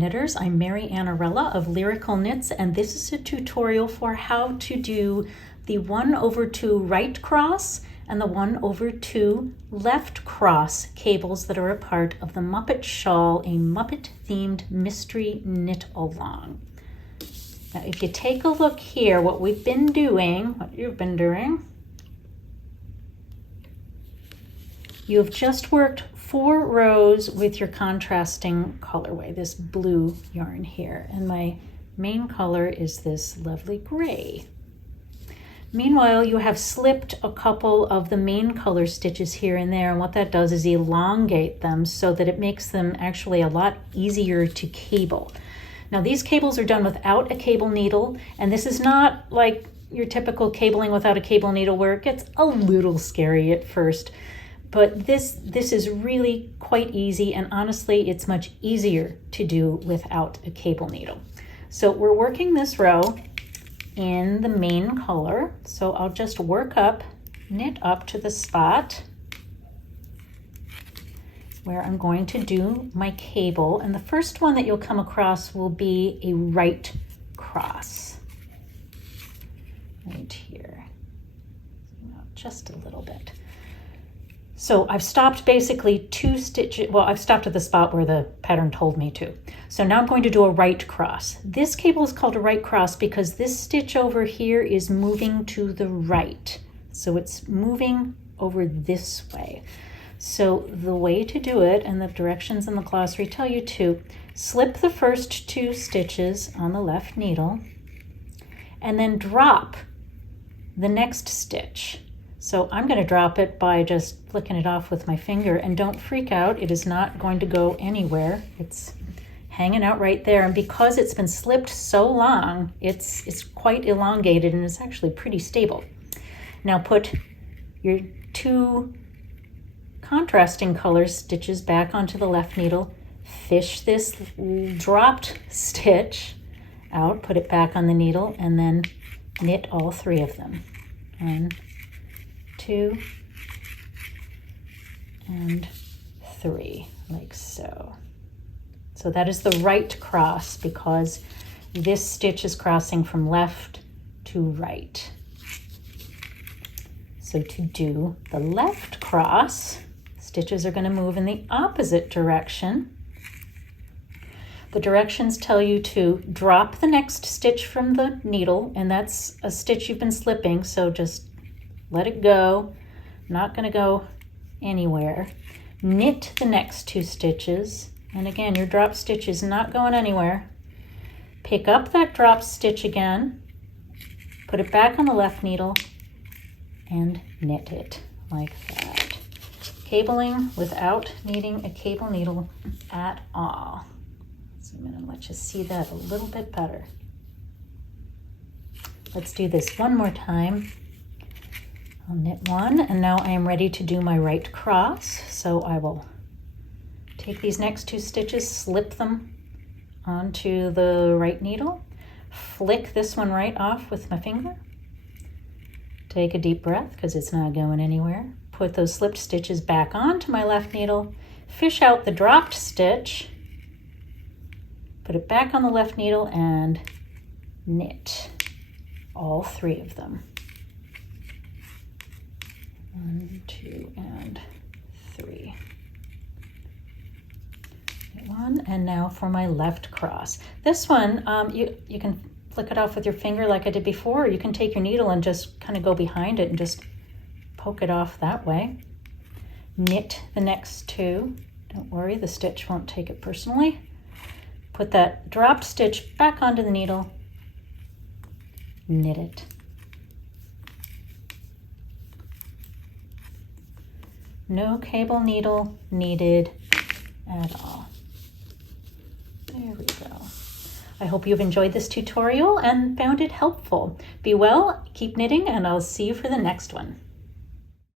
knitters. I'm Mary Annarella of Lyrical Knits, and this is a tutorial for how to do the 1/2 right cross and the 1/2 left cross cables that are a part of the Muppet Shawl, a Muppet Themed Mystery Knit-Along. Now, if you take a look here, what you've been doing, you've just worked 4 rows with your contrasting colorway, this blue yarn here, and my main color is this lovely gray. Meanwhile, you have slipped a couple of the main color stitches here and there, and what that does is elongate them so that it makes them actually a lot easier to cable. Now, these cables are done without a cable needle, and this is not like your typical cabling without a cable needle where it gets a little scary at first. But this is really quite easy, and honestly, it's much easier to do without a cable needle. So we're working this row in the main color. So I'll just work up, knit up to the spot where I'm going to do my cable. And the first one that you'll come across will be a right cross. Right here. Just a little bit. So I've stopped basically 2 stitches, well, I've stopped at the spot where the pattern told me to. So now I'm going to do a right cross. This cable is called a right cross because this stitch over here is moving to the right. So it's moving over this way. So the way to do it, and the directions in the glossary tell you to, slip the first 2 stitches on the left needle and then drop the next stitch. So I'm going to drop it by just flicking it off with my finger, and don't freak out, it is not going to go anywhere. It's hanging out right there, and because it's been slipped so long, it's quite elongated and it's actually pretty stable. Now put your 2 contrasting color stitches back onto the left needle, fish this dropped stitch out, put it back on the needle, and then knit all 3 of them. 1, 2, and 3, like so. So that is the right cross because this stitch is crossing from left to right. So to do the left cross, stitches are going to move in the opposite direction. The directions tell you to drop the next stitch from the needle, and that's a stitch you've been slipping, so just let it go, not going to go anywhere. Knit the next 2 stitches, and again, your drop stitch is not going anywhere. Pick up that drop stitch again, put it back on the left needle, and knit it like that. Cabling without needing a cable needle at all. So I'm going to let you see that a little bit better. Let's do this one more time. I'll knit 1, and now I am ready to do my right cross. So I will take these next 2 stitches, slip them onto the right needle, flick this one right off with my finger, take a deep breath because it's not going anywhere, put those slipped stitches back onto my left needle, fish out the dropped stitch, put it back on the left needle, and knit all 3 of them. 1, 2, and 3. 1, and now for my left cross. This one, you can flick it off with your finger like I did before, or you can take your needle and just kind of go behind it and just poke it off that way. Knit the next 2. Don't worry, the stitch won't take it personally. Put that dropped stitch back onto the needle, knit it. No cable needle needed at all. There we go. I hope you've enjoyed this tutorial and found it helpful. Be well, keep knitting, and I'll see you for the next one.